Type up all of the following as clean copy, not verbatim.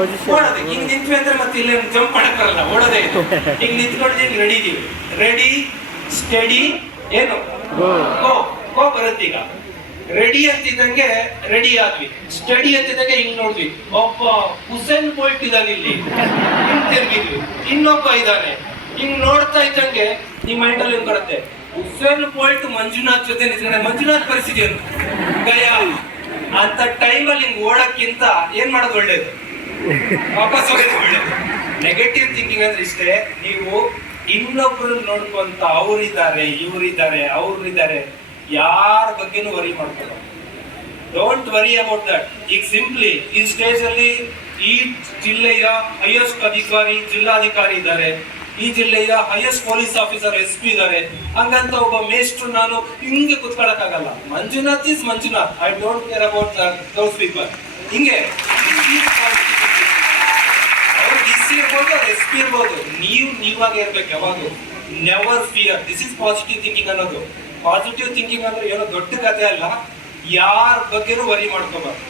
ಓಡೋದು ಹಿಂಗ್ ನಿಂತ್ವಿ ಅಂದ್ರೆ ಮತ್ತೆ ಇಲ್ಲಿ ಜಂಪ್ ಮಾಡಕ್ ಬರಲ್ಲ, ಓಡೋದೇ ಇದು. ಹಿಂಗ್ ನಿಂತ್ಕೊಂಡು ಹಿಂಗ್ ರೆಡಿ ಇದೀವಿ, ರೆಡಿ ಸ್ಟಡಿ ಏನು ಗೋ ಬರುತ್ತೆ. ಈಗ ರೆಡಿ ಅಂತಿದ್ದಂಗೆ ರೆಡಿ ಆದ್ವಿ, ಸ್ಟಡಿ ಅಂತಿದ್ದಂಗೆ ಹಿಂಗ್ ನೋಡ್ವಿ, ಒಬ್ಬ ಹುಸೇನ್ ಬೋಲ್ಟ್ ಇದ್ದಾನೆ ಇಲ್ಲಿ, ಹಿಂಗ್ ತಿರ್ಗಿದ್ವಿ, ಇನ್ನೊಬ್ಬ ಇದ್ದಾನೆ. ಹಿಂಗ್ ನೋಡ್ತಾ ಇದ್ದಂಗೆ ನಿಮ್ ಮೈಂಡ್ ಅಲ್ಲಿ ಬರುತ್ತೆ, ಹುಸೇನ್ ಬೋಲ್ಟ್ ಮಂಜುನಾಥ್ ಜೊತೆ ನಿಂತ್ಕೊಂಡೆ, ಮಂಜುನಾಥ್ ಪರಿಸ್ಥಿತಿ ಅಂತ ಗಯ ಅಂತ ಟೈಮಲ್ಲಿ ಹಿಂಗ್ ಓಡಕ್ಕಿಂತ ಏನ್ ಮಾಡೋದು ಒಳ್ಳೇದು, ವಾಪಸ್ ಹೋಗೋದು ಒಳ್ಳೇದು. ನೆಗೆಟಿವ್ ಥಿಂಕಿಂಗ್ ಅಂದ್ರೆ ಇಷ್ಟೇ, ನೀವು ಇನ್ನೊಬ್ರು ನೋಡ್ಕೊಂತ ಅವ್ರಿದ್ದಾರೆ ಇವ್ರಿದ್ದಾರೆ ಯಾರ ಬಗ್ಗೆನೂ ವರಿ ಮಾಡ್ಕೊಳ್ಳೋ, ಡೋಂಟ್ ವರಿ ಅಬೌಟ್ ದಟ್. ಈಗ ಸಿಂಪ್ಲಿ ಈ ಸ್ಟೇಜ್ ಅಲ್ಲಿ ಈ ಜಿಲ್ಲೆಯ ಹೈಯೆಸ್ಟ್ ಅಧಿಕಾರಿ ಜಿಲ್ಲಾಧಿಕಾರಿ ಇದ್ದಾರೆ, ಈ ಜಿಲ್ಲೆಯ ಹೈಯೆಸ್ಟ್ ಪೊಲೀಸ್ ಆಫೀಸರ್ SP ಇದ್ದಾರೆ, ಹಂಗಂತ ಒಬ್ಬ ಮೇಸ್ಟ್ರು ನಾನು ಹಿಂಗೆ ಕುತ್ಕೊಳಕ್ ಆಗಲ್ಲ. Manjunath is Manjunath, I don't care about those people. ಹಿಂಗೆ ಅವ್ರು DC ಇರ್ಬೋದು, ಅವ್ರು SP ಇರ್ಬೋದು, ನೀವಾಗ ಇರ್ಬೇಕು ಯಾವಾಗ. Never fear, this is positive thinking ಅನ್ನೋದು. ಪಾಸಿಟಿವ್ ಥಿಂಕಿಂಗ್ ಅಂದ್ರೆ ಏನೋ ದೊಡ್ಡ ಕಥೆ ಅಲ್ಲ, ಯಾರ ಬಗ್ಗೆನೂ ವರಿ ಮಾಡ್ಕೋಬಾರ್ದು.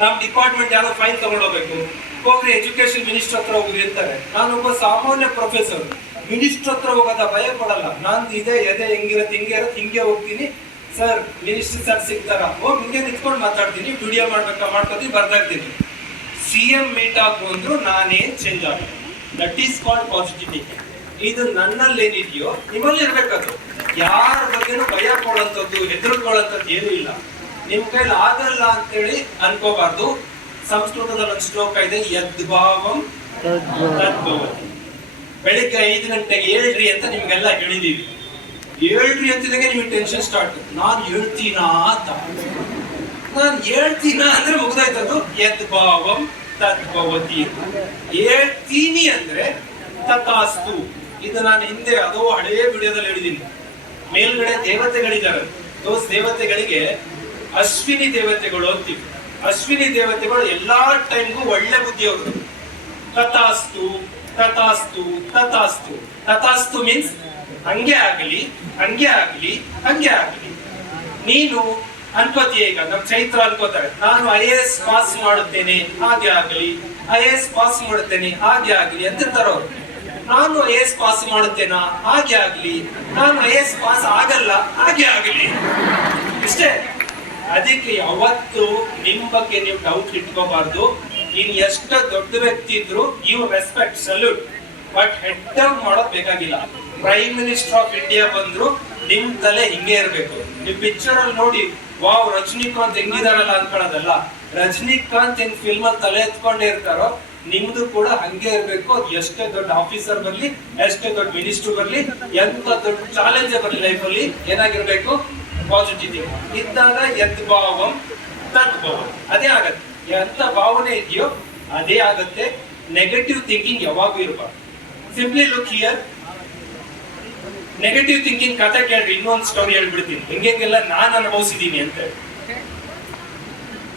ನಮ್ ಡಿಪಾರ್ಟ್ಮೆಂಟ್ ಯಾರೋ ಫೈಲ್ ತಗೊಂಡೋಗ್ಬೇಕು, ಹೋಗ್ರಿ ಎಜುಕೇಶನ್ ಮಿನಿಸ್ಟರ್ ಹತ್ರ ಹೋಗ್ರಿ ಅಂತಾರೆ. ನಾನೊಬ್ಬ ಸಾಮಾನ್ಯ ಪ್ರೊಫೆಸರ್, ಮಿನಿಸ್ಟರ್ ಹತ್ರ ಹೋಗೋದ ಭಯ ಪಡಲ್ಲ. ನಾನ್ ಎದೆ ಹೆಂಗಿರತ್ತೆ ಹಿಂಗೆ ಹೋಗ್ತೀನಿ, ಸರ್ ಮಿನಿಸ್ಟರ್ ಸರ್ ಸಿಗ್ತಾರ, ಹೋಗಿ ಹಿಂಗೆ ನಿಂತ್ಕೊಂಡು ಮಾತಾಡ್ತೀನಿ, ವಿಡಿಯೋ ಮಾಡ್ಕೊತೀನಿ, ಬರ್ದಾಗ್ತೀನಿ. CM ಮೀಟ್ ಆಗು ಅಂದ್ರು ನಾನೇನ್ ಚೇಂಜ್ ಆಗಲ್ಲ. That is called positivity. ಇದು ನನ್ನಲ್ಲಿ ಏನಿದೆಯೋ ನಿಮ್ಮಲ್ಲಿ ಇರ್ಬೇಕದು. ಯಾರ ಬಗ್ಗೆನೂ ಭಯ ಕೊಡೋಂಥದ್ದು ಹೆದರ್ಕೊಳ್ಳೋಂಥದ್ದು ಏನೂ ಇಲ್ಲ. ನಿಮ್ ಕೈಲಿ ಆಗಲ್ಲ ಅಂತೇಳಿ ಅನ್ಕೋಬಾರ್ದು. ಸಂಸ್ಕೃತದಲ್ಲಿ ಒಂದು ಶ್ಲೋಕ ಇದೆ, ಯದ್ಭಾವಂ ತದ್ಭವತಿ. ಬೆಳಿಗ್ಗೆ 5 ಗಂಟೆಗೆ ಹೇಳ್ರಿ ಅಂತ ನಿಮ್ಗೆಲ್ಲ ಹೇಳಿದೀವಿ, ಹೇಳ್ರಿ ಅಂತಿದಂಗೆ ನಿಮ್ಗೆ ಟೆನ್ಷನ್ ಸ್ಟಾರ್ಟ್. ನಾನ್ ಹೇಳ್ತೀನಾ ಅಂದ್ರೆ ಮುಗ್ದಾಯ್ತದ್ದು. ಯದ್ಭಾವಂ ತದ್ಭವತಿ, ಹೇಳ್ತೀನಿ ಅಂದ್ರೆ ತಥಾಸ್ತು. ಇದು ನಾನು ಹಿಂದೆ ಅದೋ ಹಳೆಯ ವಿಡಿಯೋದಲ್ಲಿ ಹೇಳಿದ್ದೀನಿ. ಮೇಲ್ಗಡೆ ದೇವತೆಗಳಿದ್ದಾರೆ, ದೋಸ್ ದೇವತೆಗಳಿಗೆ ಅಶ್ವಿನಿ ದೇವತೆಗಳು ಅಂತೀವಿ. ಅಶ್ವಿನಿ ದೇವತೆಗಳು ಎಲ್ಲಾ ಟೈಮ್ಗೂ ಒಳ್ಳೆ ಬುದ್ಧಿ ಅವ್ರದ್ದು. ತಥಾಸ್ತು ತಥಾಸ್ತು ತಥಾಸ್ತು. ತಥಾಸ್ತು ಮೀನ್ಸ್ ಹಂಗೆ ಆಗಲಿ. ನೀನು ಅನ್ಕೋತೀಯ, ಈಗ ನಮ್ ಚೈತ್ರ ಅನ್ಕೋತಾರೆ, ನಾನು IAS ಪಾಸ್ ಮಾಡುತ್ತೇನೆ ಹಾಗೆ ಆಗಲಿ, IAS ಪಾಸ್ ಮಾಡುತ್ತೇನೆ ಹಾಗೆ ಆಗಲಿ ಅಂತಿರ್ತಾರ ಅವ್ರು. ನಾನು IAS ಪಾಸ್ ಮಾಡುತ್ತೇನಾ ಹಾಗೆ ಆಗ್ಲಿ, ನಾನು IAS ಪಾಸ್ ಆಗಲ್ಲ ಹಾಗೆ ಆಗಲಿ, ಇಷ್ಟೇ. ಅದಕ್ಕೆ ಯಾವತ್ತು ನಿಮ್ ಬಗ್ಗೆ ನೀವು ಡೌಟ್ ಇಟ್ಕೋಬಾರ್ದು. ಇನ್ ಎಷ್ಟು ದೊಡ್ಡ ವ್ಯಕ್ತಿ ಇದ್ರು you respect, salute, but head down ಮಾಡೋದ್ ಬೇಕಾಗಿಲ್ಲ. ಪ್ರೈಮ್ ಮಿನಿಸ್ಟರ್ ಆಫ್ ಇಂಡಿಯಾ ಬಂದ್ರು ನಿಮ್ ತಲೆ ಹಿಂಗೆ ಇರ್ಬೇಕು. ನೀವು ಪಿಕ್ಚರ್ ಅಲ್ಲಿ ನೋಡಿ, ವಾವ್ ರಜನಿಕಾಂತ್ ಹೆಂಗಿದಾರಲ್ಲ ಅನ್ಕೊಳ್ಳೋದಲ್ಲ. ರಜನಿಕಾಂತ್ ಹೆಂಗ್ ಫಿಲ್ಮ್ ಅಲ್ಲಿ ತಲೆ ಎತ್ಕೊಂಡೇ ಇರ್ತಾರೋ ನಿಮ್ದು ಕೂಡ ಹಂಗೆ ಇರ್ಬೇಕು. ಎಷ್ಟೇ ದೊಡ್ಡ ಆಫೀಸರ್ ಬರ್ಲಿ, ಎಷ್ಟೇ ದೊಡ್ಡ ಮಿನಿಸ್ಟರ್ ಬರ್ಲಿ, ಎಂತ ದೊಡ್ಡ ಚಾಲೆಂಜ್ ಬರ್ಲಿ, ಲೈಫ್ ಅಲ್ಲಿ ಏನಾಗಿರ್ಬೇಕು, ಪಾಸಿಟಿವ್ ಇದ್ದಾಗ ಯದ್ಭಾವಂ ತದ್ಭವಂ, ಅದೇ ಆಗತ್ತೆ. ಎಂತ ಭಾವನೆ ಇದೆಯೋ ಅದೇ ಆಗತ್ತೆ. ನೆಗೆಟಿವ್ ಥಿಂಕಿಂಗ್ ಯಾವಾಗೂ ಇರಬಾರ್ದು. Simply look here, negative thinking ಕಥೆ ಕೇಳ್ರಿ. ಇನ್ನೊಂದು ಸ್ಟೋರಿ ಹೇಳ್ಬಿಡ್ತೀನಿ, ಹೆಂಗೆಲ್ಲ ನಾನ್ ಅನುಭವಿಸಿದೀನಿ ಅಂತ.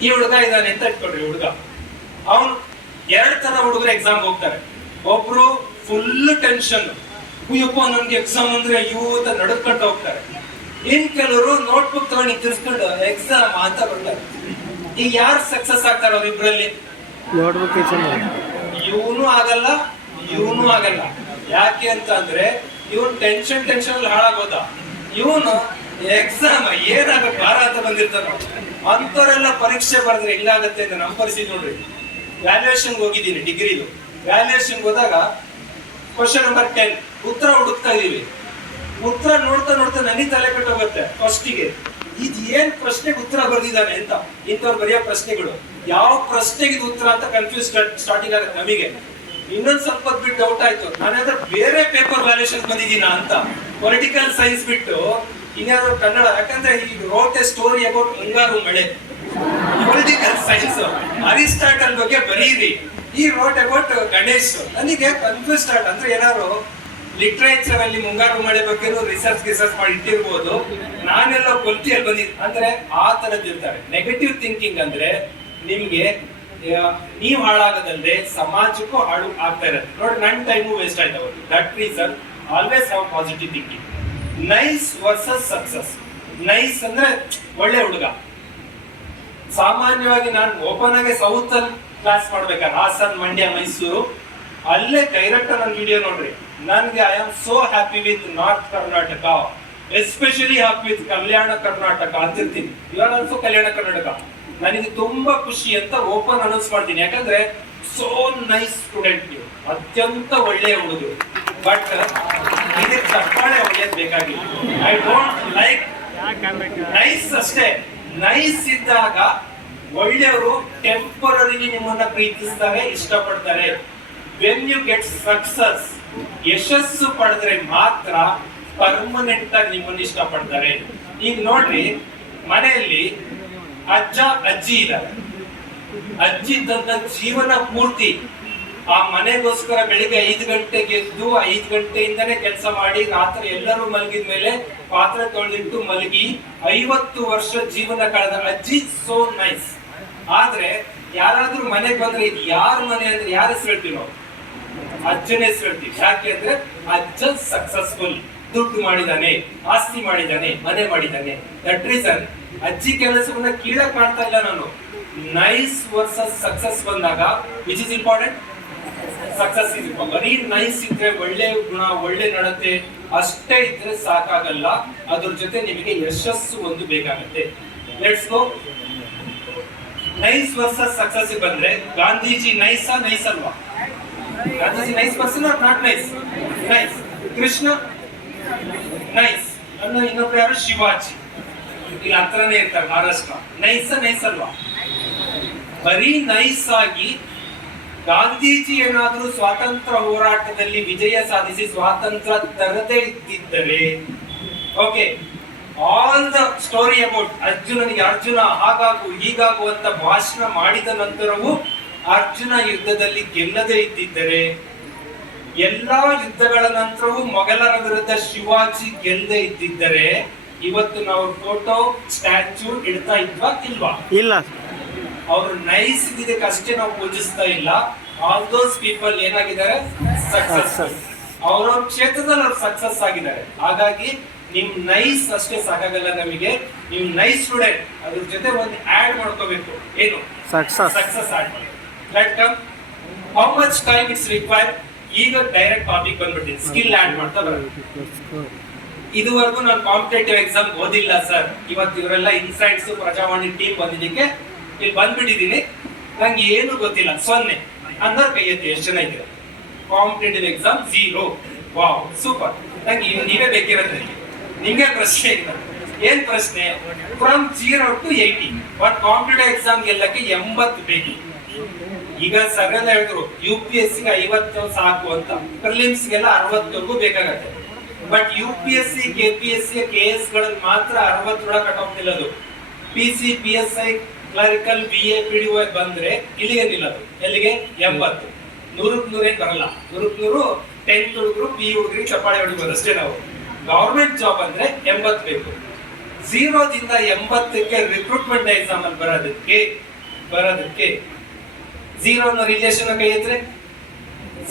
ಈ ಹುಡುಗ ಇದ್ದಾನೆ ಅಂತ ಇಟ್ಕೊಡ್ರಿ. ಹುಡುಗ ಅವನು 2 ತರ ಹುಡುಗರು ಎಕ್ಸಾಮ್ ಹೋಗ್ತಾರೆ. ಒಬ್ರು ಫುಲ್ ಟೆನ್ಷನ್, ಅಯ್ಯಪ್ಪ ನನ್ಗೆ ಎಕ್ಸಾಮ್ ಅಂದ್ರೆ ಅಂತ ನಡ್ಕೊಂತ ಹೋಗ್ತಾರೆ. ಇನ್ ಕೆಲವರು ನೋಟ್ಬುಕ್ ತಗೊಂಡು ತಿರ್ಸ್ಕೊಂಡು ಎಕ್ಸಾಮ್ ಅಂತ ಬರ್ತಾರೆ. ಈಗ ಯಾರು ಸಕ್ಸಸ್ ಆಗ್ತಾರೆ ಅವ್ರಿಬ್ರಲ್ಲಿ? ಇವನು ಆಗಲ್ಲ, ಇವನು ಆಗಲ್ಲ. ಯಾಕೆ ಅಂತ ಅಂದ್ರೆ ಇವನ್ ಟೆನ್ಷನ್ ಅಲ್ಲಿ ಹಾಳಾಗೋದ, ಇವನು ಎಕ್ಸಾಮ್ ಏನಾಗ ಭಾರ ಅಂತ ಬಂದಿರ್ತಾನ. ಅಂತವರೆಲ್ಲ ಪರೀಕ್ಷೆ ಬರೆದ್ರೆ ಹೆಂಗಾಗತ್ತೆ ಅಂತ ನಮ್ಮ ಪರಿಸ್ಥಿತಿ ನೋಡ್ರಿ. ವ್ಯಾಲ್ಯೂಯೇಷನ್ ಹೋಗಿದ್ದೀನಿ, ಡಿಗ್ರಿದು ವ್ಯಾಲ್ಯೂಯೇಷನ್ ಹೋದಾಗ ಕ್ವಶನ್ ನಂಬರ್ 10 ಉತ್ತರ ಹುಡುಕ್ತಾ ಇದೀವಿ. ಉತ್ತರ ನೋಡ್ತಾ ನನಗೆ ತಲೆ ಕೆಟ್ಟೋಗುತ್ತೆ. ಫಸ್ಟಿಗೆ ಇದು ಏನ್ ಪ್ರಶ್ನೆಗೆ ಉತ್ತರ ಬರ್ದಿದ್ದಾನೆ ಅಂತ. ಇಂಥವ್ರು ಬರೆಯೋ ಪ್ರಶ್ನೆಗಳು ಯಾವ ಪ್ರಶ್ನೆಗೆ ಉತ್ತರ ಅಂತ ಕನ್ಫ್ಯೂಸ್ ಸ್ಟಾರ್ಟಿಂಗ್ ಆಗುತ್ತೆ ನಮಗೆ. ಇನ್ನೊಂದ್ ಸ್ವಲ್ಪ ಬಿಟ್ಟು ಡೌಟ್ ಆಯ್ತು, ನಾನಾದ್ರೆ ಬೇರೆ ಪೇಪರ್ ವ್ಯಾಲ್ಯೂಯೇಷನ್ ಬಂದಿದ್ದೀನಾ ಅಂತ. ಪೊಲಿಟಿಕಲ್ ಸೈನ್ಸ್ ಬಿಟ್ಟು ಇನ್ಯಾವ್ದು ಕನ್ನಡ, ಯಾಕಂದ್ರೆ ಈ ರೋಟ್ ಎ ಸ್ಟೋರಿ ಅಬೌಟ್ ಮುಂಗಾರು ಮಳೆ. ಪೊಲಿಟಿಕಲ್ ಸೈನ್ಸ್ ಅರಿಸ್ಟಾಟಲ್ ಬಗ್ಗೆ ಬರೀರಿ, ಈ ರೋಟ್ ಅಬೌಟ್ ಗಣೇಶ್. ನನಗೆ ಕನ್ಫ್ಯೂಸ್ ಸ್ಟಾರ್ಟ್. ಅಂದ್ರೆ ಏನಾದ್ರು ಲಿಟ್ರೇಚರ್ ಅಲ್ಲಿ ಮುಂಗಾರು ಮಳೆ ಬಗ್ಗೆ ರಿಸರ್ಚ್ ಮಾಡಿ ಇಟ್ಟಿರ್ಬೋದು, ನಾನೆಲ್ಲ ಪೊಲಿಟಿಯಲ್ಲಿ ಬಂದಿದ್ದೆ ಅಂದ್ರೆ ಆ ತರದ್ ಇರ್ತಾರೆ. ನೆಗೆಟಿವ್ ಥಿಂಕಿಂಗ್ ಅಂದ್ರೆ ನಿಮ್ಗೆ ನೀವ್ ಹಾಳಾಗದಲ್ದೆ ಸಮಾಜಕ್ಕೂ ಹಾಳು ಆಗ್ತಾ ಇರತ್ತೆ. ನೋಡಿ, ನನ್ನ ಟೈಮು ವೇಸ್ಟ್ ಆಯ್ತು ಅವರು. That reason always have positive thinking. Nice versus success. Nice ಅಂದ್ರೆ ಒಳ್ಳೆ ಹುಡುಗ. ಸಾಮಾನ್ಯವಾಗಿ ನಾನು ಓಪನ್ ಆಗಿ ಸೌತ್ ಅಲ್ಲಿ ಕ್ಲಾಸ್ ಮಾಡ್ಬೇಕಾದ್ರೆ ಹಾಸನ್, ಮಂಡ್ಯ, ಮೈಸೂರು, ಅಲ್ಲೇ ಡೈರೆಕ್ಟ್ ನನ್ನ ವಿಡಿಯೋ ನೋಡ್ರಿ. ನನ್ಗೆ I am so happy with north Karnataka, especially happy with Kalyana Karnataka ಅಂತಿರ್ತೀನಿ. ಇವಾಗ ಆಲ್ಸೋ ಕಲ್ಯಾಣ ಕರ್ನಾಟಕ ನನಗೆ ತುಂಬಾ ಖುಷಿ ಅಂತ ಓಪನ್ ಅನೌನ್ಸ್ ಮಾಡ್ತೀನಿ. ಯಾಕಂದ್ರೆ ಸೋ ನೈಸ್ ಸ್ಟೂಡೆಂಟ್, ನೀವು ಅತ್ಯಂತ ಒಳ್ಳೆಯ ಹುಡುಗರು. ಬಟ್ ಇದಕ್ಕೆ ಚಪ್ಪಾಳೆ ಹೊಡೆಯೋದು ಬೇಕಾಗಿಲ್ಲ. ಐ ಡೋಂಟ್ ಲೈಕ್ ನೈಸ್ ಅಷ್ಟೇ. ನೈಸ್ ಇದ್ದಾಗ ಒಳ್ಳೆಯವರು ಟೆಂಪರರಿ ನಿಮ್ಮನ್ನ ಪ್ರೀತಿಸ್ತಾರೆ, ಇಷ್ಟಪಡ್ತಾರೆ. ವೆನ್ ಯು ಗೆಟ್ ಸಕ್ಸಸ್, ಯಶಸ್ಸು ಪಡೆದ್ರೆ ಮಾತ್ರ ಪರ್ಮನೆಂಟ್ ಆಗಿ ನಿಮ್ಮನ್ನ ಇಷ್ಟಪಡ್ತಾರೆ. ಈಗ ನೋಡ್ರಿ, ಮನೆಯಲ್ಲಿ ಅಜ್ಜ ಅಜ್ಜಿ ಇದ್ದಾರೆ. ಅಜ್ಜಿ ತನ್ನ ಜೀವನ ಪೂರ್ತಿ ಆ ಮನೆಗೋಸ್ಕರ ಬೆಳಿಗ್ಗೆ 5 ಗಂಟೆಗೆ ಎದ್ದು 5 ಗಂಟೆಯಿಂದನೇ ಕೆಲಸ ಮಾಡಿ ರಾತ್ರಿ ಎಲ್ಲರೂ ಮಲಗಿದ ಮೇಲೆ ಪಾತ್ರೆ ತೊಳೆದಿಟ್ಟು ಮಲಗಿ 50 ವರ್ಷ ಜೀವನ ಕಳೆದ ಅಜ್ಜಿ, ಸೋ ನೈಸ್. ಆದ್ರೆ ಯಾರಾದ್ರೂ ಮನೆಗೆ ಬಂದ್ರೆ ಇದು ಯಾರ ಮನೆ ಅಂದ್ರೆ ಯಾರ ಹೆಸರು ಹೇಳ್ತೀವಿ ನಾವು? ಅಜ್ಜನ ಹೆಸರು ಹೇಳ್ತೀವಿ. ಯಾಕೆ ಅಂದ್ರೆ ಅಜ್ಜ ಸಕ್ಸಸ್ಫುಲ್, ದುಡ್ಡು ಮಾಡಿದಾನೆ, ಆಸ್ತಿ ಮಾಡಿದಾನೆ, ಮನೆ ಮಾಡಿದಾನೆ. ದಟ್ ರೀಸನ್ ಅಜ್ಜಿ ಕೆಲಸವನ್ನ ಕೀಳಕ್ ಮಾಡ್ತಾ ಇಲ್ಲ ನಾನು. ನೈಸ್ ವರ್ಸಸ್ ಸಕ್ಸಸ್ ಬಂದಾಗ which is important? Success is important. ಬರೀ ನೈಸ್ ಇದ್ರೆ, ಒಳ್ಳೆ ಗುಣ, ಒಳ್ಳೆ ನಡತೆ ಅಷ್ಟೇ ಇದ್ರೆ ಸಾಕಾಗಲ್ಲ, ಅದ್ರ ಜೊತೆ ನಿಮಗೆ ಯಶಸ್ಸು ಒಂದು ಬೇಕಾಗುತ್ತೆ. Let's go. Nice versus success ಬಂದ್ರೆ ಗಾಂಧೀಜಿ ನೈಸಾ, ನೈಸ್ ಅಲ್ವಾ? Gandhiji nice person are not nice? Nice. Krishna nice. ಇನ್ನೊಬ್ರು ಯಾರು? ಶಿವಾಜಿ. ಇಲ್ಲಿ ಹತ್ರನೇ ಇರ್ತಾರೆ, ಮಹಾರಾಷ್ಟ್ರ. ನೈಸ್ ಅಲ್ವಾ? ಬರೀ ನೈಸ್ ಆಗಿ ಗಾಂಧೀಜಿ ಏನಾದ್ರೂ ಸ್ವಾತಂತ್ರ್ಯ ಹೋರಾಟದಲ್ಲಿ ವಿಜಯ ಸಾಧಿಸಿ ಸ್ವಾತಂತ್ರ್ಯ ತರದೇ ಇದ್ದಿದ್ದರೆ, okay, all the story about ಅರ್ಜುನನಿಗೆ ಅರ್ಜುನ ಹಾಗಾಗು ಹೀಗಾಗು ಅಂತ ಭಾಷಣ ಮಾಡಿದ ನಂತರವೂ ಅರ್ಜುನ ಯುದ್ಧದಲ್ಲಿ ಗೆಲ್ಲದೇ ಇದ್ದಿದ್ದರೆ, ಎಲ್ಲಾ ಯುದ್ಧಗಳ ನಂತರವೂ ಮೊಘಲರ ವಿರುದ್ಧ ಶಿವಾಜಿ ಗೆಲ್ಲದೆ ಇದ್ದಿದ್ದರೆ, ಇವತ್ತು ನಾವು ಫೋಟೋ, ಸ್ಟ್ಯಾಚ್ಯೂ ಇಡ್ತಾ ಇದ್ವಾ ಇಲ್ವಾ? ಇಲ್ಲ. ಅವ್ರು ನೈಸ್ ಇದಕ್ಕೆ ಅಷ್ಟೇ ನಾವು ಪೂಜಿಸ್ತಾ ಇಲ್ಲ. ಆಲ್ ದೋಸ್ ಪೀಪಲ್ ಏನಾಗಿದ್ದಾರೆ? ಸಕ್ಸಸ್. ಅವ್ರವ್ರ ಕ್ಷೇತ್ರದಲ್ಲಿ ಅವ್ರು ಸಕ್ಸಸ್ ಆಗಿದ್ದಾರೆ. ಹಾಗಾಗಿ ನಿಮ್ ನೈಸ್ ಅಷ್ಟೇ ಸಾಕಾಗಲ್ಲ ನಮಗೆ. ನಿಮ್ ನೈಸ್ ಸ್ಟೂಡೆಂಟ್, ಅದ್ರ ಜೊತೆ ಒಂದು ಆಡ್ ಮಾಡ್ಕೋಬೇಕು. ಏನು? ಸಕ್ಸಸ್ ಆಡ್ ಮಾಡಿ. Let come. How much time it's required? ಈಗ ಡೈರೆಕ್ಟ್ ಟಾಪಿಕ್ ಬಂದ್ಬಿಡ್ತೀನಿ, ಸ್ಕಿಲ್ ಆಡ್ ಮಾಡ್ತಾ ಬರೋದು. ಇದುವರೆಗೂ ನಾನು ಕಾಂಪಿಟೇಟಿವ್ ಎಕ್ಸಾಮ್ ಓದಿಲ್ಲ ಸರ್. ಇವತ್ತು ಇವರೆಲ್ಲ ಇನ್ಸೈಟ್ಸ್ ಪ್ರಜಾವಾಣಿ ಟೀಮ್ ಬಂದಿದ್ದಕ್ಕೆ ಇಲ್ಲಿ ಬಂದ್ಬಿಟ್ಟಿದ್ದೀನಿ. ನಂಗೆ ಏನು ಗೊತ್ತಿಲ್ಲ, 0 ಅಂದ್ರೆ ಕೈ ಎತ್ತಿ. ಎಷ್ಟು ಜನ ಇದ್ದೀರಾ? Competitive exam 0. Wow, super. ನಂಗೆ ನೀವೇ ಬೇಕಿರೋದು. ನಿಮ್ಗೆ ಪ್ರಶ್ನೆ ಇಲ್ಲ. ಏನ್ ಪ್ರಶ್ನೆ? From 0 to 80. But competitive exam ಗೆಲ್ಲಕ್ಕೆ 80 ಬೇಕು. ಈಗ ಸರ್ ಎಲ್ಲ ಹೇಳಿದ್ರು UPSC 50 ಸಾಕು ಅಂತ, ಪ್ರಿಲಿಮ್ಸ್ ಗೆಲ್ಲ 60 ಬೇಕಾಗತ್ತೆ. ಬಟ್ UPSC, KPSC, KS ಗಳಲ್ಲಿ ಮಾತ್ರ 60 ಒಳಗೆ ಕಟ್ ಆಫ್ ನಿಲ್ಲೋದು. PC, PSI, clerical, BA, PDO ಬಂದ್ರೆ ಇಲ್ಲಿಗೆ ನಿಲ್ಲೋದು. ಎಲ್ಲಿಗೆ? 80. 100ಕ್ಕೆ 100 ಏನ್ ಬರಲ್ಲ. 100ಕ್ಕೆ 100 10th ಹುಡುಗರು, PU ಹುಡುಗರಿಗೆ ಚಪ್ಪಾಳೆ ಹೊಡಿಬೋದು ಅಷ್ಟೇ ನಾವು. ಗವರ್ಮೆಂಟ್ ಜಾಬ್ ಅಂದ್ರೆ 80 ಬೇಕು. 0 ದಿಂದ 80ಕ್ಕೆ ರಿಕ್ರೂಟ್ಮೆಂಟ್ ಎಕ್ಸಾಮ್ ಅಲ್ಲಿ ಬರೋದಕ್ಕೆ 0 ಅನ್ನೋ ರಿಲೇಷನ್ ಕೈ ಎತ್ತರೆ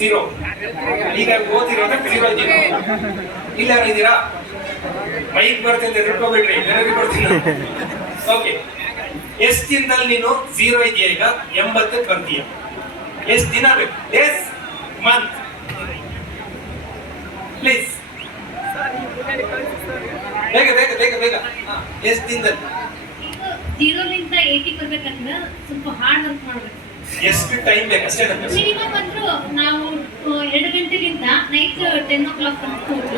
0. ಈಗ ಓದಿರೋದು 0 ಇದೀರಾ? ಇಲ್ಲ ಯಾರು ಇದ್ದೀರಾ? ಮೈಕ್ ಬರ್ತಂತೆ ತಿಳ್ಕೊಬೇಡ್ರಿ, ನನಗೆ ಕೊಡ್ತೀನಿ. ಓಕೆ, ಎಷ್ಟು ದಿನದಲ್ಲಿ ನೀನು 0 ಇದೆಯಾ? ಈಗ 80ಕ್ಕೆ ಬರ್ತೀಯ. ಎಷ್ಟು ದಿನ ಬೇಕು? ಡೇಸ್, ಮಂತ್, ಪ್ಲೀಸ್ ಬೇಗ ಬೇಗ ಬೇಗ ಬೇಗ. ಎಷ್ಟು ದಿನದಲ್ಲಿ? 0 ರಿಂದ 80 ಬರ್ಬೇಕಂದ್ರೆ ಸ್ವಲ್ಪ ಹಾರ್ಡ್ ವರ್ಕ್ ಮಾಡ್ಬೇಕು. ಎಷ್ಟು ಟೈಮ್ ಬೇಕು ಅಷ್ಟೇ? ಮಿನಿಮಮ್ ಅಂದ್ರೂ ನಾವು 2 ಗಂಟೆಗಿಂತ ನೈಟ್ 10 o'clock ತನಕ ಒಂದು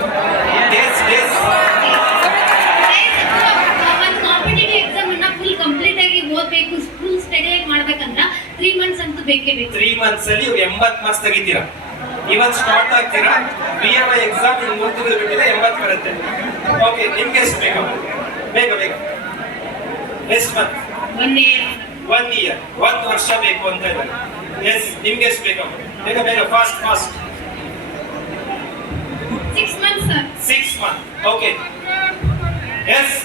ಕಾಂಪಿಟೇಟಿವ್ ಎಕ್ಸಾಮ್ ಅನ್ನ ಫುಲ್ ಕಂಪ್ಲೀಟ್ ಆಗಿ ಓದಬೇಕು, ಫುಲ್ ಸ್ಟಡಿ ಆಗಿ ಮಾಡ್ಬೇಕಂದ್ರ 3 months ಅಂತೂ ಬೇಕೇ ಬೇಕು. 3 months ಅಲ್ಲಿ 80 ಮಾರ್ಕ್ಸ್ ತೆಗಿತೀರಾ. ಇವತ್ತು ಸ್ಟಾರ್ಟ್ ಆಗ್ತೀರಾ, PMI ಎಕ್ಸಾಮ್ 3 ತಿಂಗಳು ಬಿಟ್ಟಿದೆ, 80 ಬರುತ್ತೆ. ಓಕೆ, ನಿಮ್ಗೆ ಎಷ್ಟು ಬೇಕು? ಬೇಗ ಬೇಗ. ಎಷ್ಟು ಮಂತ್? 1 year. 1 year, 1 ವರ್ಷ ಬೇಕು ಅಂತ ಇದ್ದಾರೆ. ಎಸ್, ನಿಮ್ಗೆ ಎಷ್ಟು ಬೇಕು? ಬೇಗ ಬೇಗ, fast. 6 months sir. 6 months. Okay, yes.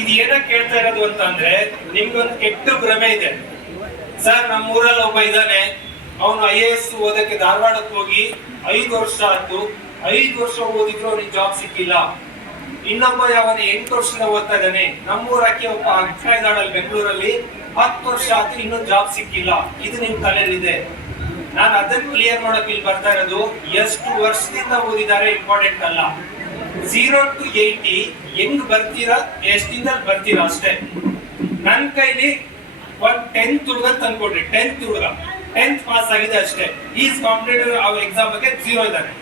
ಇದು ಏನಕ್ಕೆ ಕೇಳ್ತಾ ಇರೋದು ಅಂತ ಅಂದ್ರೆ, ನಿಮ್ಗೊಂದು ಕೆಟ್ಟ ಭ್ರಮೆ ಇದೆ. ಸರ್, ನಮ್ಮ ಊರಲ್ಲಿ ಒಬ್ಬ ಇದ್ದಾನೆ, ಅವನು IAS ಓದಕ್ಕೆ ಧಾರವಾಡಕ್ಕೆ ಹೋಗಿ 5 ವರ್ಷ ಆಯ್ತು. 5 ವರ್ಷ ಓದಿದ್ರು ಅವನಿಗೆ ಜಾಬ್ ಸಿಕ್ಕಿಲ್ಲ. ಇನ್ನೊಬ್ಬ ಯಾವನ 8 ವರ್ಷದ ಓದ್ತಾ ಇದ್ದಾನೆ. ನಮ್ಮೂರ ಅಕ್ಕಿ ಒಬ್ಬ ಅಕ್ಕ ಇದ್ದಾಳಲ್ಲಿ ಬೆಂಗಳೂರಲ್ಲಿ, 10 ವರ್ಷ ಆದ್ರೂ ಇನ್ನೂ ಜಾಬ್ ಸಿಕ್ಕಿಲ್ಲ, ಇದು ನಿಮ್ ತಲೆಯಲ್ಲಿದೆ. ನಾನು ಅದನ್ನ ಕ್ಲಿಯರ್ ಮಾಡಕ್ ಇಲ್ಲಿ ಬರ್ತಾ ಇರೋದು, ಎಷ್ಟು ವರ್ಷದಿಂದ ಓದಿದ್ದಾರೆ ಇಂಪಾರ್ಟೆಂಟ್ ಅಲ್ಲ. 0 to 80 ಹೆಂಗ್ ಬರ್ತೀರಾ, ಎಷ್ಟಿಂದ ಬರ್ತೀರಾ ಅಷ್ಟೇ. ನನ್ ಕೈಲಿ ಒಂದ್ 10th ಹುಡುಗ ತಂದ್ಕೊಡ್ರಿ, 10th ಹುಡುಗ 10th ಪಾಸ್ ಆಗಿದೆ ಅಷ್ಟೇ, ಈಸ್ ಕಾಂಪಿಟೇಟಿವ್ ಎಕ್ಸಾಮ್ ಬಗ್ಗೆ 0 ಇದ್ದಾನೆ.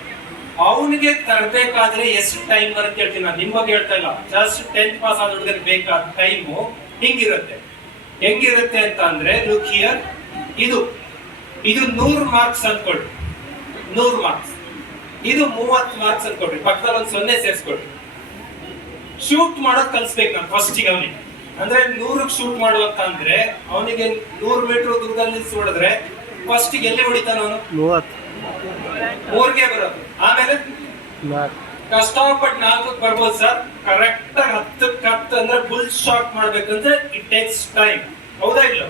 ಅವನಿಗೆ ತರಬೇಕಾದ್ರೆ ಎಷ್ಟು ಟೈಮ್ ಬರುತ್ತೆ ಹೇಳ್ತೀನಿ ನಾನು, ನಿಮ್ ಬಗ್ಗೆ ಹೇಳ್ತಾ ಇಲ್ಲ. ಜಸ್ಟ್ 10th ಪಾಸ್ ಆದ ಹುಡುಗರಿಗೆ ಬೇಕಾದ ಟೈಮು ಹೆಂಗಿರುತ್ತೆ ಅಂತ ಅಂದ್ರೆ, ಲುಕ್ ಹಿಯರ್, ಇದು 100 ಮಾರ್ಕ್ಸ್ ಅನ್ಕೊಳ್ರಿ, 100 ಮಾರ್ಕ್ಸ್. ಇದು 30 ಮಾರ್ಕ್ಸ್ ಅನ್ಕೊಳ್ರಿ, ಪಕ್ಕದಲ್ಲಿ ಒಂದು 0 ಸೇರಿಸ್ಕೊಳ್ರಿ. ಶೂಟ್ ಮಾಡೋದ್ ಕಲ್ಸ್ಬೇಕು ನಾನು ಫಸ್ಟಿಗೆ ಅವನಿಗೆ. ಅಂದ್ರೆ 100ಕ್ಕೆ ಶೂಟ್ ಮಾಡುವಂತ ಅಂದ್ರೆ ಅವನಿಗೆ 100 ಮೀಟರ್ ದೂರದಲ್ಲಿ ಹೊಡೆದ್ರೆ ಫಸ್ಟಿಗೆ ಎಲ್ಲಿ ಹೊಡಿತಾನ ಅವನು? 3ಗೆ ಬರೋದು. ಆಮೇಲೆ ಕಷ್ಟಪಟ್ಟು 4ಕ್ಕೆ ಬರ್ಬೋದು ಸರ್, ಕರೆಕ್ಟ್ ಆಗಿ 10ಕ್ಕೆ 10 ಅಂದ್ರೆ ಫುಲ್ ಶಾಟ್ ಮಾಡ್ಬೇಕಂದ್ರೆ ಇಟ್ ಟೇಕ್ಸ್ ಟೈಮ್. ಹೌದಾ ಇಲ್ಲ?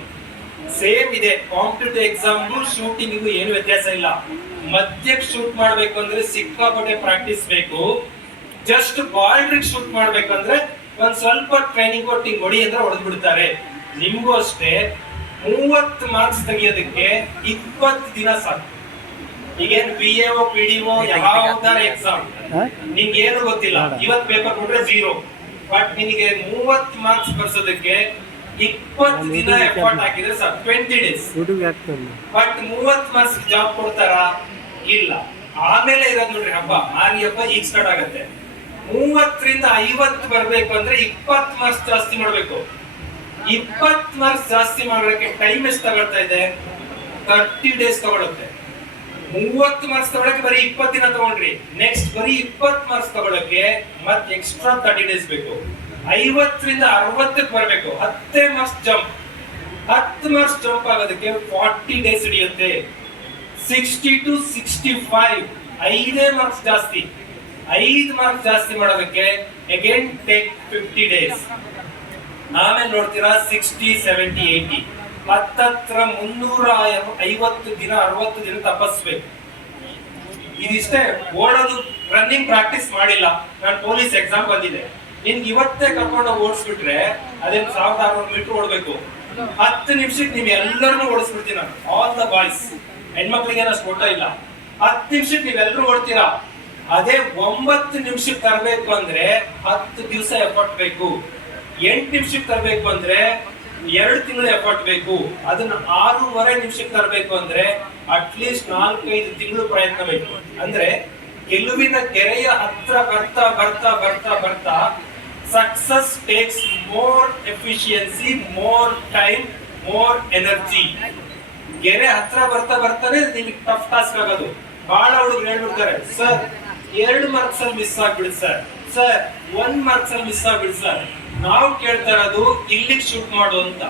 ಸೇಮ್ ಇದೆ ಕಾಂಪಿಟೇಟಿವ್ ಎಕ್ಸಾಮ್ಗೂ ಶೂಟಿಂಗಿಗೂ ಏನು ವ್ಯತ್ಯಾಸ ಇಲ್ಲ. ಮಧ್ಯಕ್ಕೆ ಶೂಟ್ ಮಾಡ್ಬೇಕು ಅಂದ್ರೆ ಸಿಕ್ಕಾಪಟ್ಟೆ ಪ್ರಾಕ್ಟೀಸ್ ಬೇಕು. ಜಸ್ಟ್ ಬಾರ್ಡ್ರಿಗೆ ಶೂಟ್ ಮಾಡ್ಬೇಕಂದ್ರೆ ಒಂದ್ ಸ್ವಲ್ಪ ಟ್ರೈನಿಂಗ್ ಕೊಟ್ಟು ಹಿಂಗ್ ಹೊಡಿ ಅಂದ್ರೆ ಹೊಡೆದ್ ಬಿಡ್ತಾರೆ. ನಿಮ್ಗೂ ಅಷ್ಟೇ 30 ಮಾರ್ಕ್ಸ್ ತೆಗಿಯೋದಕ್ಕೆ 20 ದಿನ ಸಾಕು. ಈಗೇನು BAO PDO ಯಾವ್ದಾರ ಎಕ್ಸಾಮ್ ನಿಂಗೆ ಏನು ಗೊತ್ತಿಲ್ಲ, ಇವತ್ ಪೇಪರ್ ಕೊಟ್ರೆ 0, ಬಟ್ ನಿನಗೆ 30 ಮಾರ್ಕ್ಸ್ ಬರ್ಸೋದಕ್ಕೆ 20 ದಿನ ಎಫರ್ಟ್ ಹಾಕಿದ್ರೆ sir 20 days. But 30 marks job ಕೊಡ್ತಾರಾ? ಇಲ್ಲ. ಆಮೇಲೆ ಇರೋದು ನೋಡ್ರಿ ಹಬ್ಬ, ಆರಿ ಹಬ್ಬ ಈಗ ಸ್ಟಾರ್ಟ್ ಆಗತ್ತೆ. 30ರಿಂದ 50 ಬರ್ಬೇಕು ಅಂದ್ರೆ 20 ಮಾರ್ಕ್ಸ್ ಜಾಸ್ತಿ ಮಾಡ್ಬೇಕು. 20 ಮಾರ್ಕ್ಸ್ ಜಾಸ್ತಿ ಮಾಡೋಕೆ ಟೈಮ್ ಎಷ್ಟು ತಗೊಳ್ತಾ ಇದೆ? 30 ಡೇಸ್ ತಗೊಳುತ್ತೆ. 30 ಮಾರ್ಕ್ಸ್ ತಗೊಳಕ್ಕೆ ಬರೀ 20 ದಿನ ತಗೊಂಡ್ರಿ, ನೆಕ್ಸ್ಟ್ ಬರೀ 20 ಮಾರ್ಕ್ಸ್ ತಗೊಳಕ್ಕೆ ಮತ್ತೆ ಎಕ್ಸ್ಟ್ರಾ 30 ಡೇಸ್ ಬೇಕು. 50ರಿಂದ 60ಕ್ಕೆ ಬರಬೇಕು, 10 ಮಾರ್ಕ್ಸ್ ಜಂಪ್. 10 ಮಾರ್ಕ್ಸ್ ಜಂಪ್ ಆಗೋದಕ್ಕೆ 40 ಡೇಸ್ ಹಿಡಿಯುತ್ತೆ. 60 to 65 5 ಮಾರ್ಕ್ಸ್ ಜಾಸ್ತಿ. 5 ಮಾರ್ಕ್ಸ್ ಜಾಸ್ತಿ ಮಾಡೋದಕ್ಕೆ ಅಗೇನ್ ಟೇಕ್ 50 ಡೇಸ್. ಆಮೇಲೆ ನೋಡ್ತೀರಾ 60, 70, 80 ಹತ್ತತ್ರ 350 ದಿನ 60 ದಿನ ತಪಸ್ಬೇಕು. ಇದಿಷ್ಟೇ. ಓಡೋದು ರನ್ನಿಂಗ್ ಪ್ರಾಕ್ಟೀಸ್ ಮಾಡಿಲ್ಲ, ನಾನು ಪೊಲೀಸ್ ಎಕ್ಸಾಮ್ ಬಂದಿದೆ, ನಿಮ್ಗೆ ಇವತ್ತೇ ಕರ್ಕೊಂಡು ಓಡಿಸ್ಬಿಟ್ರೆ ಅದೇನು 1600 ಮೀಟರ್ ಓಡಬೇಕು. 10 ನಿಮಿಷಕ್ಕೆ ನಿಮ್ ಎಲ್ಲರನ್ನೂ ಓಡಿಸ್ಬಿಡ್ತೀನಿ ನಾನು, ಆಲ್ ದ ಬಾಯ್ಸ್. ಹೆಣ್ಮಕ್ಳಿಗೆ ಅಷ್ಟು ಓಟ ಇಲ್ಲ. 10 ನಿಮಿಷಕ್ಕೆ ನೀವೆಲ್ಲರೂ ಓಡ್ತೀರಾ. ಅದೇ 9 ನಿಮಿಷಕ್ಕೆ ತರಬೇಕು ಅಂದ್ರೆ 10 ದಿವಸ ಎಫರ್ಟ್ ಬೇಕು. 8 ನಿಮಿಷಕ್ಕೆ ತರಬೇಕು ಅಂದ್ರೆ 2 ತಿಂಗಳು ಎಫರ್ಟ್ ಬೇಕು. ಅದನ್ನ 6.5 ನಿಮಿಷಕ್ಕೆ ತರಬೇಕು ಅಂದ್ರೆ ಅಟ್ಲೀಸ್ಟ್ 4-5 ತಿಂಗಳು ಪ್ರಯತ್ನ ಬೇಕು. ಅಂದ್ರೆ ಗೆಲುವಿನ ಗೆರೆಯ ಹತ್ರ ಬರ್ತಾ ಬರ್ತಾ ಬರ್ತಾ ಬರ್ತಾ success takes more efficiency, more time, more energy. ಗೆರೆ ಹತ್ರ ಬರ್ತಾ ಬರ್ತಾನೆ ನಿಮಗೆ ಟಫ್ ಟಾಸ್ಕ್ ಆಗೋದು. ಬಹಳ ಹುಡುಗರು ಹೇಳ್ಬಿಡ್ತಾರೆ, ಸರ್ 2 ಮಾರ್ಕ್ಸ್ ಅಲ್ಲಿ ಮಿಸ್ ಆಗ್ಬಿಡಿ ಸರ್, 1 ಮಾರ್ಕ್ಸ್ ಅಲ್ಲಿ ಮಿಸ್ ಆಗ್ಬಿಡಿ ಸರ್. ನಾವು ಕೇಳ್ತಾ ಇರೋದು ಇಲ್ಲಿಗೆ ಶೂಟ್ ಮಾಡು ಅಂತ.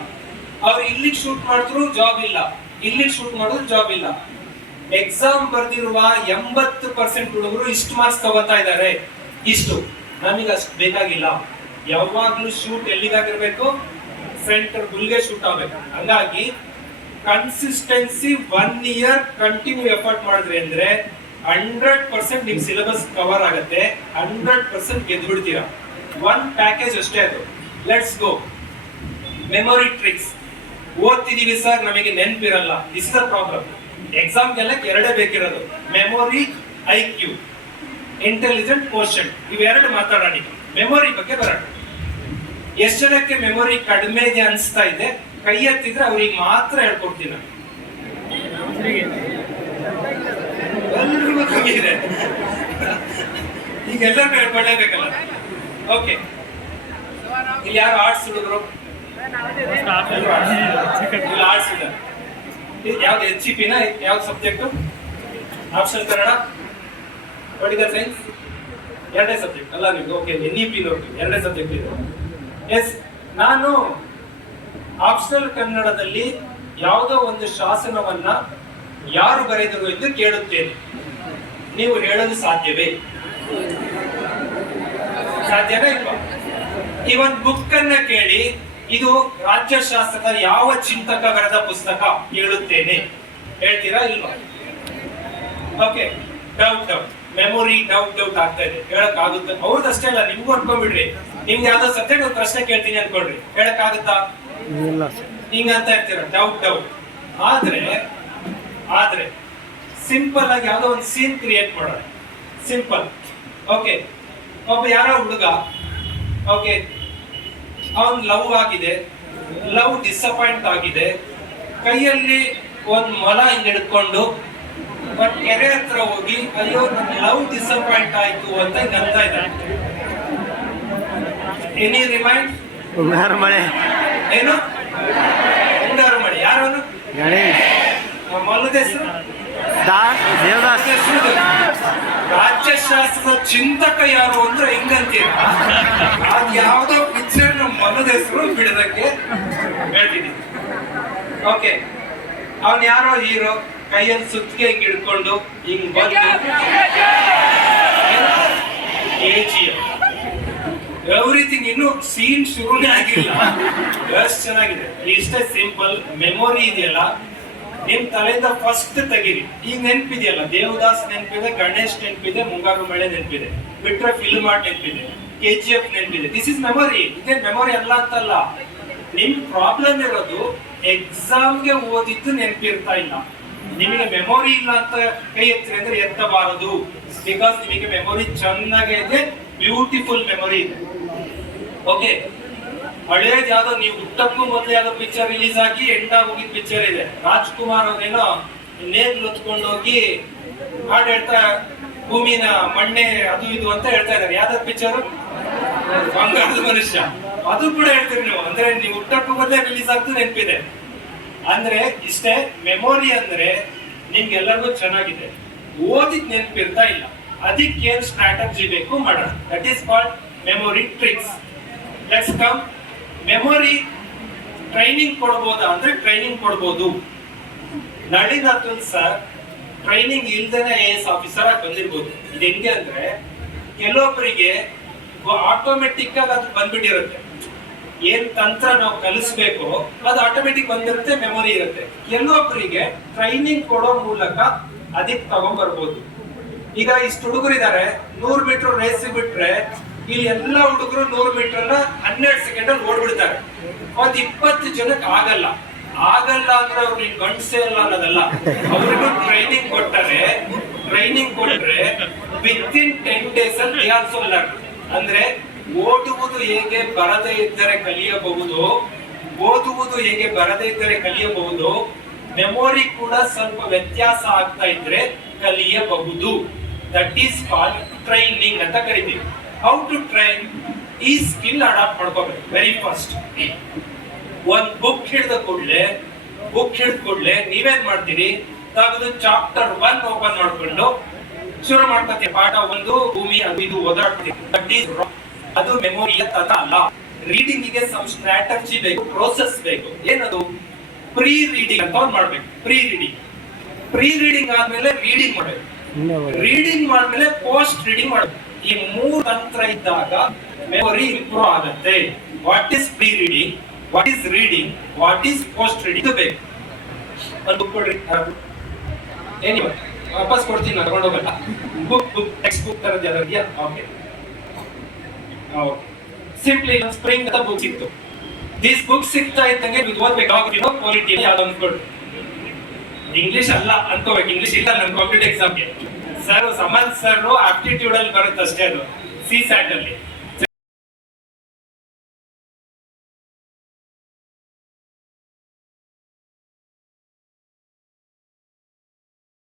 ಅವ್ರು ಇಲ್ಲಿಗೆ ಶೂಟ್ ಮಾಡಿದ್ರು ಜಾಬ್ ಇಲ್ಲ, ಇಲ್ಲಿಗೆ ಶೂಟ್ ಮಾಡಿದ್ರು ಜಾಬ್ ಇಲ್ಲ. ಎಕ್ಸಾಮ್ ಬರ್ದಿರುವ 80% ಹುಡುಗರು ಇಷ್ಟು ಮಾರ್ಕ್ಸ್ ತಗೋತಾ ಇದ್ದಾರೆ. ಇಷ್ಟು ನಮಗೆ ಅಷ್ಟು ಬೇಕಾಗಿಲ್ಲ. ಯಾವಾಗ್ಲೂ ಶೂಟ್ ಎಲ್ಲಿಗಾಗಿರ್ಬೇಕು? ಸೆಂಟರ್ ಗುಲ್ಗೆ ಶೂಟ್ ಆಗ್ಬೇಕು. ಹಂಗಾಗಿ ಕನ್ಸಿಸ್ಟೆನ್ಸಿ 1 ಇಯರ್ ಕಂಟಿನ್ಯೂ ಎಫರ್ಟ್ ಮಾಡಿದ್ರಿ ಅಂದ್ರೆ 100% ನಿಮ್ ಸಿಲೆಬಸ್ ಕವರ್ ಆಗುತ್ತೆ, 100% ಗೆದ್ದು ಬಿಡ್ತೀರಾ. 1 ಪ್ಯಾಕೇಜ್ ಅಷ್ಟೇ ಅದು. Let's go. Memory tricks. ಓದ್ತಿದೀವಿ ಸರ್, ನಮಗೆ ನೆನಪಿರಲ್ಲ. This is the problem. ಎಕ್ಸಾಮ್ಗೆಲ್ಲ 2 ಬೇಕಿರೋದು, ಮೆಮೊರಿ, IQ, ಇಂಟೆಲಿಜೆಂಟ್ ಕ್ವೋಷಂಟ್. ಇವೆರಡು ಮಾತಾಡೋಣ. ಮೆಮೊರಿ ಬಗ್ಗೆ ಬರೋಣ. ಎಷ್ಟು ಜನಕ್ಕೆ ಮೆಮೊರಿ ಕಡಿಮೆ ಇದೆ ಅನ್ಸ್ತಾ ಇದೆ? ಕೈ ಎತ್ತಿದ್ರೆ ಅವ್ರಿಗೆ ಮಾತ್ರ ಹೇಳ್ಕೊಡ್ತೀನಿ ನಾನು. ಎಲ್ರಿಗೂ ಕಮ್ಮಿ ಇದೆ, ಈಗ ಎಲ್ಲರಿಗೂ ಹೇಳ್ಕೊಳ್ಳೇಬೇಕಲ್ಲ. ಓಕೆ, ಇಲ್ಲಿ ಯಾರು ಆರ್ಟ್ಸ್ ಹುಡುಗರು? ಇಲ್ಲಿ ಆರ್ಟ್ಸ್ ಇದೆ. ಯಾವ್ದು HCP ನ? ಯಾವ್ದು subject? Option Kannada, political science, 2 subject ಅಲ್ಲ ನಿಮ್ಗೆ? ಓಕೆ, NEP ನೋಡಿ 2 ಸಬ್ಜೆಕ್ಟ್ ಇದೆ. ಎಸ್, ನಾನು ಆಪ್ಷನಲ್ ಕನ್ನಡದಲ್ಲಿ ಯಾವುದೋ ಒಂದು ಶಾಸನವನ್ನ ಯಾರು ಬರೆದರು ಎಂದು ಕೇಳುತ್ತೇನೆ. ನೀವು ಹೇಳಲು ಸಾಧ್ಯವೇ? ಸಾಧ್ಯನೇ ಇಲ್ವಾ? ಈ ಒಂದು ಬುಕ್ ಅನ್ನ ಕೇಳಿ, ಇದು ರಾಜ್ಯಶಾಸ್ತ್ರದ ಯಾವ ಚಿಂತಕ ಬರೆದ ಪುಸ್ತಕ ಹೇಳುತ್ತೇನೆ, ಹೇಳ್ತೀರಾ ಇಲ್ವಾ? ಓಕೆ, ಡೌಟ್ ಮೆಮೊರಿ ಡೌಟ್ ಆಗ್ತಾ ಇದೆ, ಹೇಳಕ್ ಆಗುತ್ತೆ? ಅವ್ರದಷ್ಟೇ ಅಲ್ಲ, ನಿಮ್ಗೂ ಅನ್ಕೊಂಡ್ಬಿಡ್ರಿ. ನಿಮ್ಗೆ ಯಾವ್ದೋ ಸಬ್ಜೆಕ್ಟ್ ಒಂದು ಪ್ರಶ್ನೆ ಕೇಳ್ತೀನಿ ಅನ್ಕೊಳ್ರಿ, ಹೇಳಕ್ ಆಗುತ್ತಾ? ಹಿಂಗಂತ ಇರ್ತೀರ ಡೌಟ್ ಆದ್ರೆ ಆದ್ರೆ ಸಿಂಪಲ್ ಆಗಿ ಯಾವ್ದೋ ಒಂದು ಸೀನ್ ಕ್ರಿಯೇಟ್ ಮಾಡೋಣ. ಸಿಂಪಲ್. ಓಕೆ, ಒಬ್ಬ ಯಾರೋ ಹುಡುಗ, ಓಕೆ, ಅವನ್ ಲವ್ ಆಗಿದೆ, ಲವ್ ಡಿಸಪಾಯಿಂಟ್ ಆಗಿದೆ, ಕೈಯಲ್ಲಿ ಒಂದ್ ಮೊಲ ಹಿಂಗ್ ಹಿಡ್ಕೊಂಡು ಒಂದ್ ಕೆರೆ ಹತ್ರ ಹೋಗಿ ಅಯ್ಯೋ ನನ್ ಲವ್ ಡಿಸಪಾಯಿಂಟ್ ಆಯ್ತು ಅಂತ ಹಿಂಗಂತ ಇದ್ದಾನೆ. Any remind? ಉಂಗಾರ ಮಳೆ. ಏನು ಮುಂಗಾರು ಮಳೆ? ಯಾರವನು? ಗಣೇಶ್. ಮೊಲದ ಹೆಸರು ದೇವದಾಸ್. ರಾಜ್ಯಶಾಸ್ತ್ರದ ಚಿಂತಕ ಯಾರು ಅಂದ್ರೆ ಹೆಂಗಂತೀರ? ಅದ್ ಯಾವ್ದೋ ಪಿಕ್ಚರ್ ನಮ್ಮ ಮೊಲದ ಹೆಸರು ಬಿಡದಕ್ಕೆ ಹೇಳ್ತಿದ್ದೀನಿ. ಓಕೆ, ಅವನ್ ಯಾರೋ ಹೀರೋ, ಕೈಯಲ್ಲಿ ಸುತ್ತಿಗೆ ಹಿಂಗ್ ಹಿಡ್ಕೊಂಡು ಹಿಂಗ್ ಬಂದು KGF ಎವ್ರಿಥಿಂಗ್. ಇನ್ನು ಸೀನ್ ಶುರುನೇ ಆಗಿಲ್ಲ, ಎಷ್ಟು ಚೆನ್ನಾಗಿದೆ. ಇಷ್ಟೇ ಸಿಂಪಲ್. ಮೆಮೊರಿ ಇದೆಯಲ್ಲ ನಿಮ್ ತಲೆಯಿಂದ ಫಸ್ಟ್ ತೆಗೀರಿ. ಈಗ ನೆನ್ಪಿದೆಯಲ್ಲ, ದೇವದಾಸ್ ನೆನ್ಪಿದೆ, ಗಣೇಶ್ ನೆನ್ಪಿದೆ, ಮುಂಗಾರು ಮಳೆ ನೆನ್ಪಿದೆ, ಬಿಟ್ರೆ ಫಿಲ್ಮ್ ಆರ್ಟ್ ನೆನ್ಪಿದೆ, KGF ನೆನ್ಪಿದೆ. This is memory. ಇದೇ ಮೆಮೊರಿ ಅಲ್ಲ ಅಂತಲ್ಲ. ನಿಮ್ ಪ್ರಾಬ್ಲಮ್ ಇರೋದು ಎಕ್ಸಾಮ್ಗೆ ಓದಿದ್ದು ನೆನ್ಪಿರ್ತಾ ಇಲ್ಲ. ನಿಮಗೆ ಮೆಮೊರಿ ಇಲ್ಲ ಅಂತ ಕೈ ಎತ್ತಿ ಅಂದ್ರೆ ಎತ್ತಬಾರದು. ಬಿಕಾಸ್ ನಿಮಗೆ ಮೆಮೊರಿ ಚೆನ್ನಾಗೇ ಇದೆ, ಬ್ಯೂಟಿಫುಲ್ ಮೆಮೊರಿ ಇದೆ. ಓಕೆ, ಹಳೇದ್ ಯಾವ್ದೋ ನೀವು ಹುಟ್ಟಕ್ಕೂ ಮೊದಲು ಯಾವ್ದೋ ಪಿಕ್ಚರ್ ರಿಲೀಸ್ ಆಗಿ ಎಂಡಾಗಿ ಹೋಗಿದ್ ಪಿಕ್ಚರ್ ಇದೆ. ರಾಜ್ಕುಮಾರ್ ಅವ್ರೇನೋ ನೇಗ್ಲು ಹೊತ್ಕೊಂಡು ಹೋಗಿ ಹಾಡು ಹೇಳ್ತಾ ಭೂಮಿನ ಮಣ್ಣೆ ಅದು ಇದು ಅಂತ ಹೇಳ್ತಾ ಇದಾರೆ. ಯಾವ್ದು ಪಿಕ್ಚರ್? ಬಂಗಾರದ ಮನುಷ್ಯ. ಅದು ಕೂಡ ಹೇಳ್ತೀರಿ ನೀವು. ಅಂದ್ರೆ ನೀವು ಹುಟ್ಟಕ್ಕೂ ಮೊದಲೇ ರಿಲೀಸ್ ಆಗ್ತೂ ನೆನಪಿದೆ. ಅಂದ್ರೆ ಇಷ್ಟೇ. ಮೆಮೊರಿ ಅಂದ್ರೆ ನಿಮ್ಗೆಲ್ಲರಿಗೂ ಚೆನ್ನಾಗಿದೆ, ಓದಿದ್ ನೆನಪಿರ್ತಾ ಇಲ್ಲ. ಅದಕ್ಕೆ ಏನ್ ಸ್ಟ್ರಾಟಜಿ ಬೇಕು ಮಾಡೋಣ. That is called memory tricks. Let's come. Memory training ಕೊಡ್ಬೋದಾ ಅಂದ್ರೆ ಟ್ರೈನಿಂಗ್ ಕೊಡ್ಬೋದು. ನಳಿನ್ ಅತುಲ್ ಸರ್ ಟ್ರೈನಿಂಗ್ ಇಲ್ದೇನೆ AS ಆಫೀಸರ್ ಆಗಿ ಬಂದಿರ್ಬೋದು. ಇದು ಹೆಂಗೆ ಅಂದ್ರೆ ಕೆಲವೊಬ್ಬರಿಗೆ ಆಟೋಮೆಟಿಕ್ ಆಗಿ ಅದು ಬಂದ್ಬಿಟ್ಟಿರುತ್ತೆ. ಏನ್ ತಂತ್ರ ನಾವು ಕಲಿಸ್ಬೇಕು ಅದು ಆಟೋಮೆಟಿಕ್ ಬಂದಿರುತ್ತೆ, ಮೆಮೊರಿ ಇರುತ್ತೆ. ಕೆಲವೊಬ್ಬರಿಗೆ ಟ್ರೈನಿಂಗ್ ಕೊಡೋ ಮೂಲಕ ಅದಕ್ಕೆ ತಗೊಂಡ್ಬರ್ಬೋದು. ಈಗ ಇಷ್ಟು ಹುಡುಗರಿದ್ದಾರೆ, 100 ಮೀಟರ್ ರೇಸ್ ಬಿಟ್ರೆ ಇಲ್ಲಿ ಎಲ್ಲಾ ಹುಡುಗರು 100 ಮೀಟರ್ 12 ಸೆಕೆಂಡ್ ಅಲ್ಲಿ ಓಡ್ಬಿಡ್ತಾರೆ. ಒಂದ್ 20 ಜನಕ್ಕೆ ಆಗಲ್ಲ. ಆಗಲ್ಲ ಅಂದ್ರೆ ಅವ್ರಿಗೆ ಗಂಡ್ಸೆ ಅಲ್ಲ ಅನ್ನೋದಲ್ಲ, ಅವ್ರಿಗೂ ಟ್ರೈನಿಂಗ್ ಕೊಟ್ಟರೆ, ಟ್ರೈನಿಂಗ್ ಕೊಟ್ರೆ ವಿತಿನ್ 10 days ಅಲ್ಲಿ ದೇ ಆಲ್ಸೋ ಲರ್ನ್. ಅಂದ್ರೆ ಓದುವುದು ಹೇಗೆ ಬರದೇ ಇದ್ದರೆ ಕಲಿಯಬಹುದು, ಓದುವುದು ಹೇಗೆ ಬರದೇ ಇದ್ದರೆ ಕಲಿಯಬಹುದು, ಮೆಮೊರಿ ಕೂಡ ಸ್ವಲ್ಪ ವ್ಯತ್ಯಾಸ ಆಗ್ತಾ ಇದ್ರೆ ಕಲಿಯಬಹುದು. ದಟ್ ಈಸ್ ಕಾಲ್ಡ್ ಟ್ರೈನಿಂಗ್ ಅಂತ ಕರಿತೀವಿ. How to train? ಈ ಸ್ಕಿಲ್ ಅಡಾಪ್ಟ್ ಮಾಡ್ಕೋಬೇಕು. ವೆರಿ ಫಸ್ಟ್, ಒಂದ್ ಬುಕ್ ಹಿಡಿದ ಕೂಡಲೇ ನೀವೇನ್ ಮಾಡ್ತೀರಿ? ತೆಗೆದು ಚಾಪ್ಟರ್ 1 ಓಪನ್ ಮಾಡ್ಕೊಂಡು ಶುರು ಮಾಡ್ಕೊತೀವಿ. ಪಾಠ 1 ಭೂಮಿ ಅದು ಇದು ಓದಾಡ್ತೀವಿ. That is wrong. ಅದು ಮೆಮೊರಿಯ ತರ ಅಲ್ಲ. ರೀಡಿಂಗ್ ಗೆ ಸಮ್ ಸ್ಟ್ರಾಟಜಿ ಬೇಕು, ಪ್ರೋಸೆಸ್ ಬೇಕು. ಏನದು? ಪ್ರೀ ರೀಡಿಂಗ್ ಅಂತ ಒಂದು ಮಾಡ್ಬೇಕು. ಪ್ರೀ ರೀಡಿಂಗ್ ಆದ್ಮೇಲೆ ರೀಡಿಂಗ್ ಮಾಡ್ಬೇಕು. ರೀಡಿಂಗ್ ಮಾಡ್ಮೇಲೆ ಪೋಸ್ಟ್ ರೀಡಿಂಗ್ ಮಾಡ್ಬೇಕು. ಈ 3 ತಂತ್ರ ಇದ್ದಾಗ ಮೆಮೊರಿ ಇಂಪ್ರೂವ್ ಆಗುತ್ತೆ. What is pre reading, what is reading, what is post reading ಬೇಕು. ಒಂದು ಬುಕ್ ಕೊಡ್ರಿ. ಏನಿವ ವಾಪಸ್ ಕೊಡ್ತೀನಿ, ನಾನು ತಗೊಂಡು ಹೋಗಲ್ಲ. ಬುಕ್ ಟೆಕ್ಸ್ಟ್ ಬುಕ್ ತರದ್ ಯಾವ್ದಿದೆಯಾ? ಓಕೆ, ಸಿಂಪ್ಲಿ ಸ್ಪ್ರಿಂಗ್ ಅಂತ ಬುಕ್ ಸಿಕ್ತು. ದಿಸ್ ಬುಕ್ ಸಿಗ್ತಾ ಇದ್ದಂಗೆ ನೀವು ಓದ್ಬೇಕಾಗಿರೋ ಕ್ವಾಲಿಟಿ ಯಾವ್ದು ಅಂದ್ಕೊಡ್ರಿ. ಇಂಗ್ಲಿಷ್ ಅಲ್ಲ ಅನ್ಕೋಬೇಕು, ಇಂಗ್ಲಿಷ್ ಇಲ್ಲ ನನ್ನ ಕಾಂಪಿಟೇಟಿವ್ ಎಕ್ಸಾಮ್ಗೆ. ಸರ್ ಸಮಂತ್ ಸರ್ ಆಪ್ಟಿಟ್ಯೂಡ್ ಅಲ್ಲಿ ಬರುತ್ತೆ ಅಷ್ಟೇ, ಅದು CSAT ಅಲ್ಲಿ.